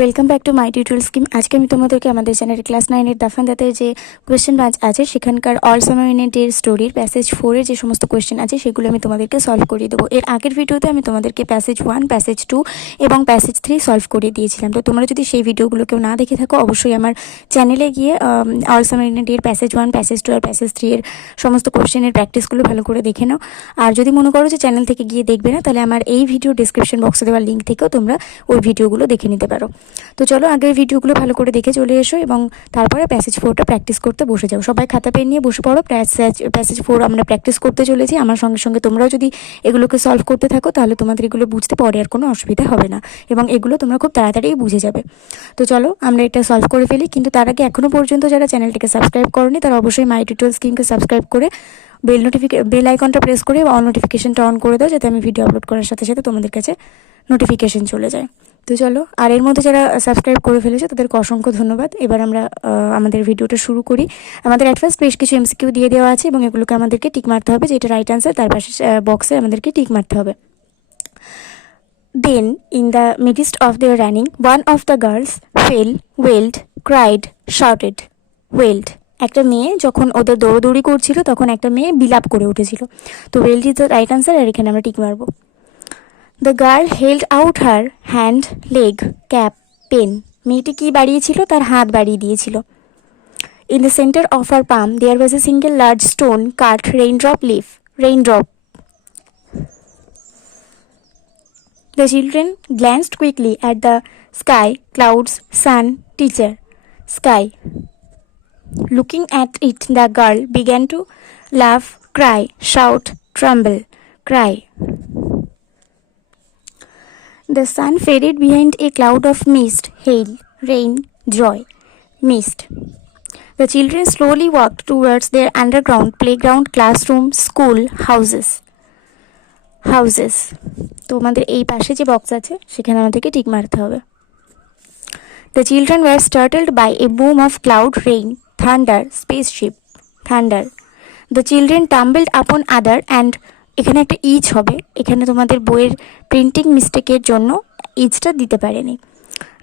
Welcome back to my tutorial scheme. আজকে আমি তোমাদেরকে আমাদের চ্যানেলের ক্লাস 9-এর দাফ অ্যান্ড দাতের যে কোয়েশ্চেন ব্যাচ আছে সেখানকার অল সামার ইন এ ডের স্টোরির প্যাসেজ 4-এর যে সমস্ত কোয়েশ্চেন আছে সেগুলো আমি তোমাদেরকে সলভ করিয়ে দেবো। এর আগের ভিডিওতে আমি তোমাদেরকে প্যাসেজ 1, প্যাসেজ 2 এবং প্যাসেজ 3 সলভ করিয়ে দিয়েছিলাম। তো তোমরা যদি সেই ভিডিওগুলো কেউ না দেখে থাকো অবশ্যই আমার চ্যানেলে গিয়ে অল সামার ইন এ ডের প্যাসেজ 1, প্যাসেজ 2 আর প্যাসেজ 3 এর সমস্ত কোয়েশ্চেনের প্র্যাকটিসগুলো ভালো করে দেখে নাও। আর যদি মনে করো যে চ্যানেল থেকে গিয়ে দেখবে না, তাহলে আমার এই ভিডিও ডিসক্রিপশন বক্সে দেওয়ার লিঙ্ক থেকেও তোমরা ওই ভিডিওগুলো দেখে নিতে পারো। তো চলো আগের ভিডিওগুলো ভালো করে দেখে চলে এসো এবং তারপরে প্যাসেজ 4টা প্র্যাকটিস করতে বসে যাও। সবাই খাতা পেন নিয়ে বসে পড়ো। প্যাসেজ 4 আমরা প্র্যাকটিস করতে চলেছি। আমার সঙ্গে সঙ্গে তোমরাও যদি এগুলোকে সলভ করতে থাকো তাহলে তোমাদের এগুলো বুঝতে পরে আর কোনো অসুবিধা হবে না এবং এগুলো তোমরা খুব তাড়াতাড়ি বুঝে যাবে। তো চলো আমরা এটা সলভ করে ফেলি। কিন্তু তার আগে এখনও পর্যন্ত যারা চ্যানেলটিকে সাবস্ক্রাইব করনি তারা অবশ্যই মাই টিউটোরিয়াল স্কিমকে সাবস্ক্রাইব করে বেল আইকনটা প্রেস করে অল নোটিফিকেশনটা অন করে দাও, যাতে আমি ভিডিও আপলোড করার সাথে সাথে তোমাদের কাছে নোটিফিকেশন চলে যায়। তো চলো, আর এর মধ্যে যারা সাবস্ক্রাইব করে ফেলেছে তাদেরকে অসংখ্য ধন্যবাদ। এবার আমরা আমাদের ভিডিওটা শুরু করি। আমাদের অ্যাট ফার্স্ট বেশ কিছু এমসিকিউ দিয়ে দেওয়া আছে এবং এগুলোকে আমাদেরকে টিক মারতে হবে, যেটা রাইট অ্যান্সার তার পাশে বক্সে আমাদেরকে টিক মারতে হবে। Then, in the midst of their running, one of the girls fell, wailed, cried, shouted, wailed. একটা মেয়ে যখন ওদের দৌড়দৌড়ি করছিল তখন একটা মেয়ে বিলাপ করে উঠেছিল। তো wailed is the right answer, আর এখানে আমরা টিক মারবো। The girl held out her hand, leg, cap, pen. মেয়েটি কি বাড়িয়েছিল? তার হাত বাড়িয়ে দিয়েছিল। In the center of her palm there was a single large stone cut raindrop leaf. Raindrop. The children glanced quickly at the sky, clouds, sun, teacher. Sky. Looking at it, the girl began to laugh, cry, shout, tremble, cry. The sun faded behind a cloud of mist, hail, rain, joy, mist. The children slowly walked towards their underground playground, classroom, school, houses. তো আমাদের এই পাশে যে box আছে সেখানে আমাদেরকে tick মারতে হবে। The children were startled by a boom of cloud, rain, thunder, spaceship, thunder. The children tumbled upon other and এখানে একটা ইচ হবে। এখানে তোমাদের বইয়ের প্রিন্টিং মিস্টেকের জন্য ইচটা দিতে পারেনি।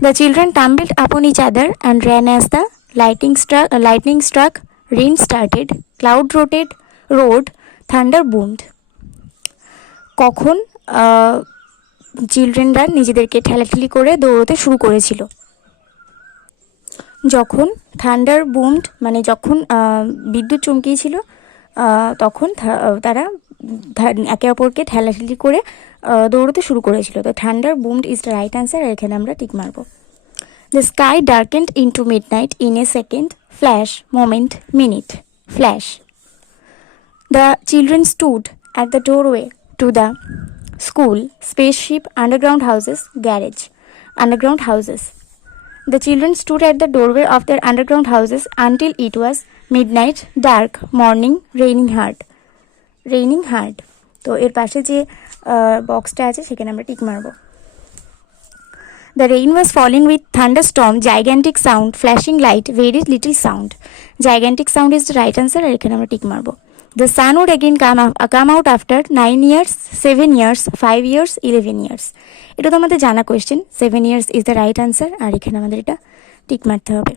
The children tumbled upon each other and ran as the lightning struck, rain started, cloud roared, thunder boomed. কখন চিলড্রেনরা নিজেদেরকে ঠেলাঠেলি করে দৌড়তে শুরু করেছিল? যখন থান্ডার বুমড, মানে যখন বিদ্যুৎ চমকিয়েছিল তখন তারা একে অপরকে ঠেলাঠেলি করে দৌড়তে শুরু করেছিল। তো thunder boomed is the right answer, আর এখানে আমরা টিক মারব। The sky darkened into midnight in a second, flash, moment, minute, flash. The children stood at the doorway to the school, spaceship, underground houses, garage, underground houses. The children stood at the doorway of their underground houses until it was midnight, dark, morning, raining hard. তো এর পাশে যে বক্সটা আছে সেখানে আমরা tick মারব। The rain was falling with thunderstorm, gigantic sound, flashing light, very little sound. Gigantic sound is the right answer, আর এখানে আমরা টিক মারব। The sun would again come out after 9 years, 7 years, 5 years, 11 years. এটা তো আমাদের জানা question. 7 years is the right answer, আর এখানে আমাদের এটা টিক মারতে হবে।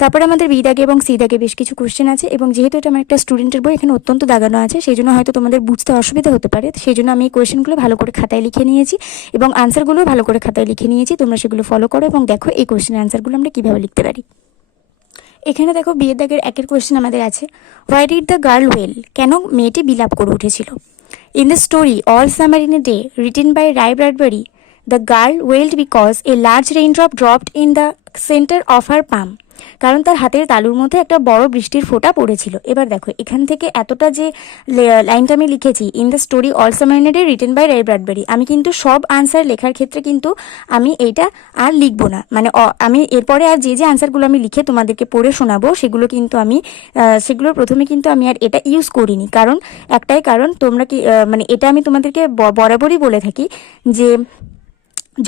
তারপরে আমাদের বি দাগে এবং সি দাগে বেশ কিছু কোয়েশ্চেন আছে এবং যেহেতু এটা আমার একটা স্টুডেন্টের বই, এখানে অত্যন্ত দাগানো আছে, সেই জন্য হয়তো তোমাদের বুঝতে অসুবিধা হতে পারে। সেই জন্য আমি এই কোয়েশ্চেনগুলো ভালো করে খাতায় লিখে নিয়েছি এবং আনসারগুলো ভালো করে খাতায় লিখে নিয়েছি। তোমরা সেগুলো ফলো করো এবং দেখো এই কোয়েশ্চেনের আনসারগুলো আমরা কীভাবে লিখতে পারি। এখানে দেখো বিয়ের দাগের একের কোয়েশ্চেন আমাদের আছে, why did the girl wail? কেন মেয়েটি বিলাপ করে উঠেছিল? In the story All Summer in a Day written by Ray Bradbury, the girl wailed because a large raindrop dropped in the centre of her palm. কারণ তার হাতের তালুর মধ্যে একটা বড় বৃষ্টির ফোঁটা পড়েছিল। এবার দেখো এখান থেকে এতটা যে লাইনটা আমি লিখেছি, in the story All Summer in a Day written by Ray Bradbury, আমি কিন্তু সব আনসার লেখার ক্ষেত্রে কিন্তু আমি এইটা আর লিখবো না। মানে আমি এরপরে আর যে আনসারগুলো আমি লিখে তোমাদেরকে পড়ে শোনাবো সেগুলো কিন্তু আমি সেগুলোর প্রথমে কিন্তু আমি আর এটা ইউজ করিনি। কারণ একটাই কারণ, তোমরা কি মানে এটা আমি তোমাদেরকে বরাবরই বলে থাকি যে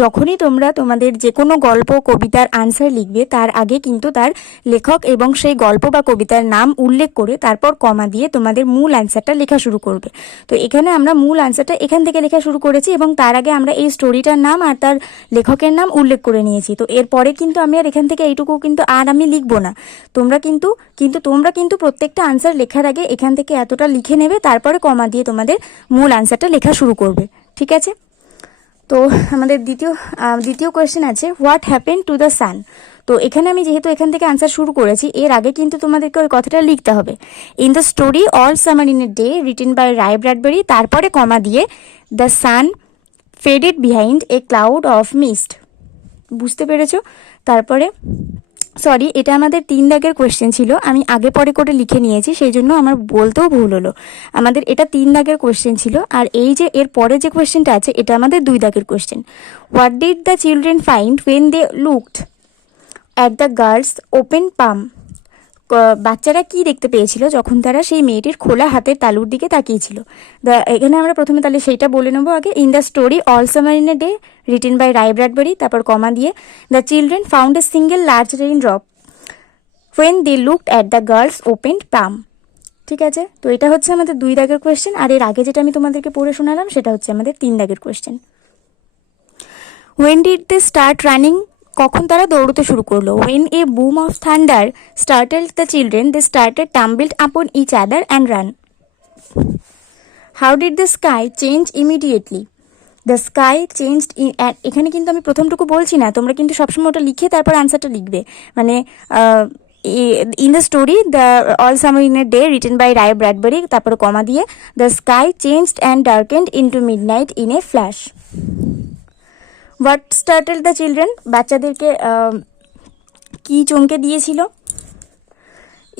যখনই তোমরা তোমাদের যে কোনো গল্প কবিতার আনসার লিখবে তার আগে কিন্তু তার লেখক এবং সেই গল্প বা কবিতার নাম উল্লেখ করে তারপর কমা দিয়ে তোমাদের মূল আনসারটা লেখা শুরু করবে। তো এখানে আমরা মূল আনসারটা এখান থেকে লেখা শুরু করেছি এবং তার আগে আমরা এই স্টোরিটার নাম আর তার লেখকের নাম উল্লেখ করে নিয়েছি। তো এরপরে কিন্তু আমি আর এখান থেকে এইটুকু কিন্তু আর আমি লিখবো না। তোমরা কিন্তু প্রত্যেকটা আনসার লেখার আগে এখান থেকে এতটা লিখে নেবে, তারপরে কমা দিয়ে তোমাদের মূল আনসারটা লেখা শুরু করবে। ঠিক আছে? তো আমাদের দ্বিতীয় কোয়েশ্চেন আছে, what happen to the sun. তো এখানে আমি যেহেতু এখান থেকে আনসার শুরু করেছি, এর আগে কিন্তু তোমাদেরকে ওই কথাটা লিখতে হবে। In the story All Summer in a Day written by Ray Bradbury, তারপরে কমা দিয়ে the sun faded behind a cloud of mist. বুঝতে পেরেছো? তারপরে সরি, এটা আমাদের 3 দাগের কোয়েশ্চেন ছিল, আমি আগে পরে করে লিখে নিয়েছি, সেই জন্য আমার বলতেও ভুল হলো। আমাদের এটা 3 দাগের কোয়েশ্চেন ছিল, আর এই যে এর পরে যে কোয়েশ্চেনটা আছে এটা আমাদের 2 দাগের question. What did the children find when they looked at the girl's open palm. বাচ্চারা কি দেখতে পেয়েছিল যখন তারা সেই মেয়েটির খোলা হাতের তালুর দিকে তাকিয়েছিল। এখানে আমরা প্রথমে তাহলে সেইটা বলে নেবো আগে। In the story All Summer in a Day written by Ray Bradbury, তারপর কমা দিয়ে the children found a single large rain drop when they looked at the girl's open palm. ঠিক আছে? তো এটা হচ্ছে আমাদের 2 দাগের কোয়েশ্চেন, আর এর আগে যেটা আমি তোমাদেরকে পড়ে শোনালাম সেটা হচ্ছে আমাদের 3 দাগের question. When did they start running, কখন তারা দৌড়তে শুরু করলো। When a boom of thunder startled the children they started tumbled upon each other and ran. How did the sky change immediately. The sky changed এখানে কিন্তু আমি প্রথমটুকু বলছি না, তোমরা কিন্তু সবসময় ওটা লিখে তারপর আনসারটা লিখবে। মানে in the story the All Summer in a Day written by Ray Bradbury, তারপরে কমা দিয়ে the sky changed and darkened into midnight in a flash. What startle the children, বাচ্চাদেরকে কি চমকে দিয়েছিল।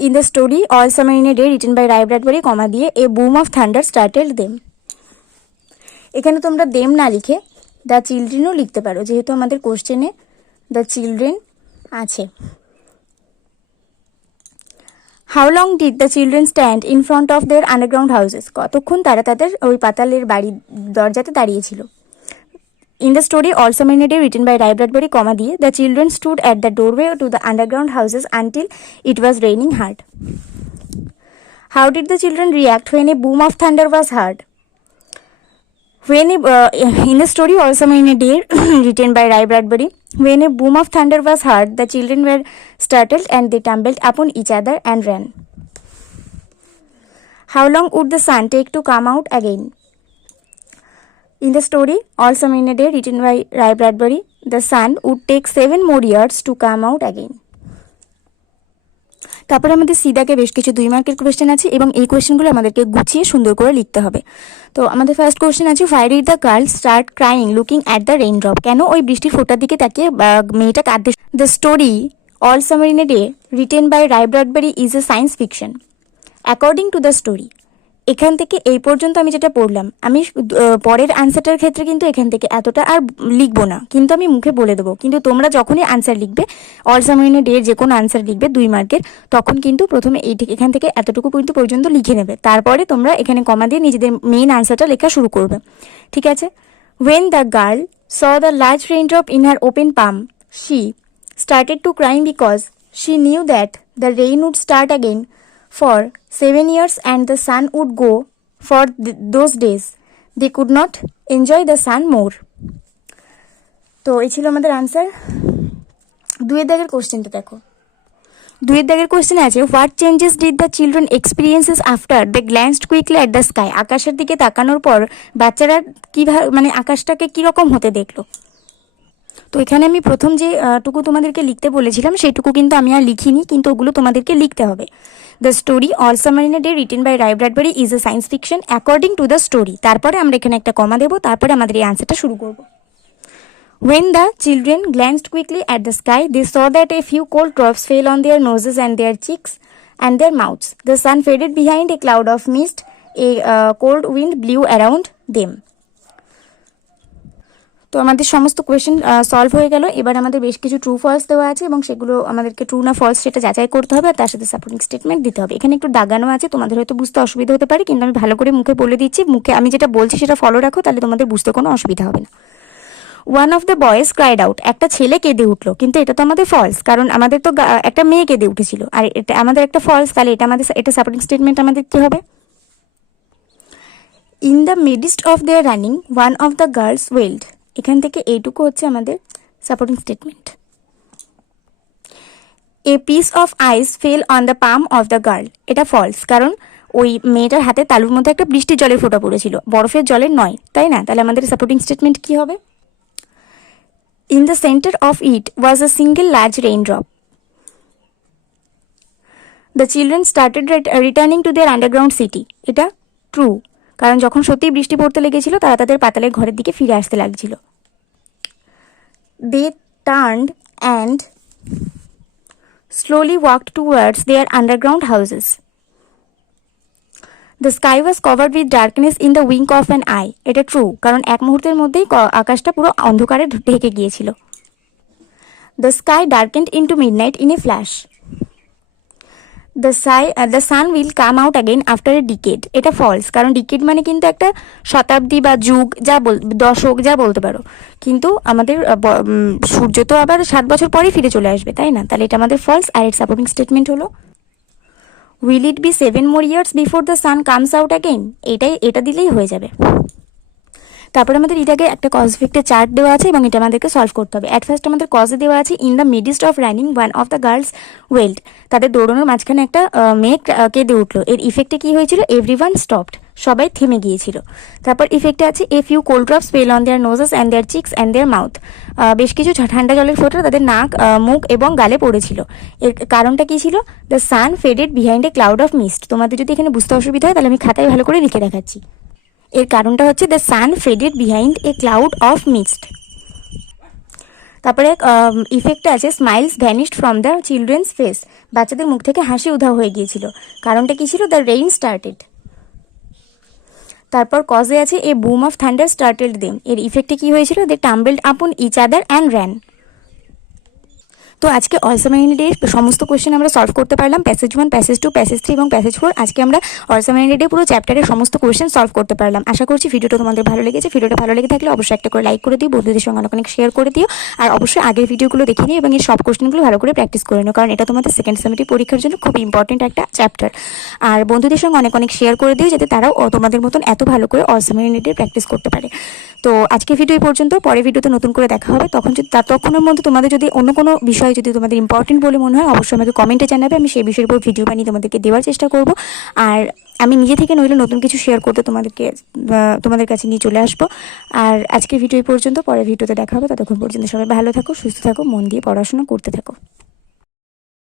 In the story All Summer in a Day written by Ray Bradbury, comma দিয়ে a boom of thunder startle them. এখানে তোমরা them না লিখে the চিলড্রেনও লিখতে পারো, যেহেতু আমাদের কোশ্চেনে দ্য চিলড্রেন আছে। How long did the children stand in front of their underground houses, কতক্ষণ তারা তাদের ওই পাতালের বাড়ির দরজাতে দাঁড়িয়েছিল। In the story All Summer in a Day written by Ray Bradbury, comma দিয়ে the children stood at the doorway to the underground houses until it was raining hard. How did the children react when a boom of thunder was heard. When in the story also in a day written by Ray Bradbury, when a boom of thunder was heard, the children were startled and they tumbled upon each other and ran. How long would the sun take to come out again? In the story also in a day written by Ray Bradbury, the sun would take 7 more years to come out again. তারপরে আমাদের সিদাকে বেশ কিছু 2 মার্কের question আছে এবং এই কোয়েশ্চেনগুলো আমাদেরকে গুছিয়ে সুন্দর করে লিখতে হবে। তো আমাদের ফার্স্ট কোয়েশ্চেন আছে, why did the girl start crying looking at the rain drop, কেন ওই বৃষ্টির ফোঁটার দিকে তাকিয়ে মেয়েটা কাঁদতে। The story All Summer in a Day written by Ray Bradbury is a science fiction according to the story. এখান থেকে এই পর্যন্ত আমি যেটা পড়লাম, আমি পরের আনসারটার ক্ষেত্রে কিন্তু এখান থেকে এতটা আর লিখবো না, কিন্তু আমি মুখে বলে দেবো। কিন্তু তোমরা যখনই আনসার লিখবে, all Summer in a day যে কোনো আনসার লিখবে 2 মার্কের, তখন কিন্তু প্রথমে এখান থেকে এতটুকু পর্যন্ত লিখে নেবে, তারপরে তোমরা এখানে কমা দিয়ে নিজেদের মেইন আনসারটা লেখা শুরু করবে। ঠিক আছে? When the girl saw the large raindrop in her open palm she started to crying because she knew that the rain would start again for 7 years and the sun would go for those days. They could not enjoy the sun more. তো এই ছিল আমাদের answer. 2 দাগের কোশ্চেনটা দেখো। 2 দাগের question আছে, what changes did the children experiences after they glanced quickly at the sky. আকাশের দিকে তাকানোর পর বাচ্চারা কীভাবে মানে আকাশটাকে কীরকম হতে দেখলো। তো এখানে আমি প্রথম যে টুকু তোমাদেরকে লিখতে বলেছিলাম সেইটুকু কিন্তু আমি আর লিখিনি, কিন্তু ওগুলো তোমাদেরকে লিখতে হবে। The story All Summer in a Day written by Ray Bradbury is a science fiction according to the story, তারপরে আমরা এখানে একটা কমা দেবো, তারপরে আমাদের এই আনসারটা শুরু করব। When the children glanced quickly at the sky, they saw that a few cold drops fell on their noses and their cheeks and their mouths. The sun faded behind a cloud of mist. A cold wind blew around them. তো আমাদের সমস্ত question solve হয়ে গেল। এবার আমাদের বেশ কিছু true false দেওয়া আছে এবং সেগুলো আমাদেরকে ট্রু না ফলস সেটা যাচাই করতে হবে, আর তার সাথে সাপোর্টিং স্টেটমেন্ট দিতে হবে। এখানে একটু দাগানো আছে, তোমাদের হয়তো বুঝতে অসুবিধা হতে পারে, কিন্তু আমি ভালো করে মুখে বলে দিচ্ছি, মুখে আমি যেটা বলছি সেটা ফলো রাখো, তাহলে তোমাদের বুঝতে কোনো অসুবিধা হবে না। One of the boys cried out, একটা ছেলে কেঁদে উঠলো, কিন্তু এটা তো আমাদের ফলস, কারণ আমাদের তো একটা মেয়ে কেঁদে উঠেছিল, আর এটা আমাদের একটা ফলস, তাহলে এটা আমাদের এটা সাপোর্টিং স্টেটমেন্ট আমাদের কি হবে? In the midst of their running one of the girls wailed, এখান থেকে এইটুকু হচ্ছে আমাদের supporting statement. A piece of ice fell on the palm of the girl, এটা ফলস, কারণ ওই মেয়েটার হাতে তালুর মধ্যে একটা বৃষ্টির জলের ফোঁটা পড়েছিল, বরফের জলের নয়, তাই না? তাহলে আমাদের সাপোর্টিং স্টেটমেন্ট কি হবে? In the centre of it was a single large raindrop, the children started returning to their underground city, এটা ট্রু, কারণ যখন সত্যিই বৃষ্টি পড়তে লেগেছিল তারা তাদের পাতালের ঘরের দিকে ফিরে আসতে লাগছিল। They turned and slowly walked towards their underground houses. The sky was covered with darkness in the wink of an eye, এটা ট্রু, কারণ এক মুহূর্তের মধ্যেই আকাশটা পুরো অন্ধকারে ঢেকে গিয়েছিল। The sky darkened into midnight in a flash. The sun will come out again after a decade, এটা ফলস, কারণ ডিকেড মানে কিন্তু একটা শতাব্দী বা যুগ, যা দশক যা বলতে পারো, কিন্তু আমাদের সূর্য তো আবার 7 বছর পরেই ফিরে চলে আসবে, তাই না? তাহলে এটা আমাদের ফলস, আর এর সাপোর্টিং স্টেটমেন্ট হলো will it be 7 more years before the sun comes out again, এটা দিলেই হয়ে যাবে। তারপরে আমাদের এটাকে একটা কজ ইফেক্টের চার্ট দেওয়া আছে এবং এটা আমাদেরকে সলভ করতে হবে। অ্যাট ফার্স্ট আমাদের কজে দেওয়া আছে in the midst of running one of the girls wailed, তাদের দৌড়ানোর মাঝখানে একটা মেয়ে কেঁদে উঠলো, এর ইফেক্টে কি হয়েছিল? এভরিওয়ান স্টপড, সবাই থেমে গিয়েছিল। তারপর ইফেক্টে আছে a few cold drops fell on their noses and their cheeks and their mouth, বেশ কিছু ঠান্ডা জলের ফোঁটা তাদের নাক, মুখ এবং গালে পড়েছিল। এর কারণটা কি ছিল? The sun faded behind a cloud of mist, তোমাদের যদি এখানে বুঝতে অসুবিধা হয় তাহলে আমি খাতায় ভালো করে লিখে দেখাচ্ছি। এর কারণটা হচ্ছে the sun faded behind a cloud of mist. তারপরে ইফেক্টে আছে smiles vanished from the children's face, বাচ্চাদের মুখ থেকে হাসি উধাও হয়ে গিয়েছিল, কারণটা কি ছিল? The rain started. তারপর কজে আছে a boom of thunder started them, এর ইফেক্টে কি হয়েছিল? দে টাম্বেলড আপন ইচ আদার অ্যান্ড র্যান। তো আজকে অল সাবমেরিন ডে সমস্ত কোয়েশ্চেন আমরা সলভ করতে পারলাম, প্যাসেজ 1, প্যাসেজ 2, প্যাসেজ 3 এবং প্যাসেজ 4। আজকে আমরা অল সাবমেরিন ডে পুরো চ্যাপ্টারের সমস্ত কোয়েশ্চেন সলভ করতে পারলাম। আশা করছি ভিডিওটা তোমাদের ভালো লেগেছে। ভিডিওটা ভালো লেগে থাকলে অবশ্যই একটা করে লাইক করে দিও, বন্ধুদের সঙ্গে অনেক শেয়ার করে দিও, আর অবশ্যই আগের ভিডিওগুলো দেখে নিও এবং এই সব কোয়েশ্চেনগুলো ভালো করে প্র্যাকটিস করে নিও, কারণ এটা তোমাদের সেকেন্ড সেমিস্টার পরীক্ষার জন্য খুব ইম্পর্টেন্ট একটা চ্যাপ্টার। আর বন্ধুদের সঙ্গে অনেক শেয়ার করে দিও, যাতে তারাও তোমাদের মতন এত ভালো করে অল সাবমেরিন ডে প্র্যাকটিস করতে পারে। তো আজকে ভিডিও এই পর্যন্ত, পরের ভিডিওতে নতুন করে দেখা হবে। ততক্ষণের মধ্যে তোমাদের যদি অন্য কোনো বিষয় যদি তোমাদের ইম্পর্টেন্ট বলে মনে হয় অবশ্যই আমাকে কমেন্টে জানাবে, আমি সেই বিষয়ের উপর ভিডিও বানিয়ে তোমাদেরকে দেওয়ার চেষ্টা করব। আর আমি নিজে থেকে নইলে নতুন কিছু শেয়ার করতে তোমাদের কাছে নিয়ে চলে আসবো। আর আজকের ভিডিও এই পর্যন্ত, পরের ভিডিওতে দেখা হবে। ততক্ষণ পর্যন্ত সবাই ভালো থাকো, সুস্থ থাকো, মন দিয়ে পড়াশোনা করতে থাকো।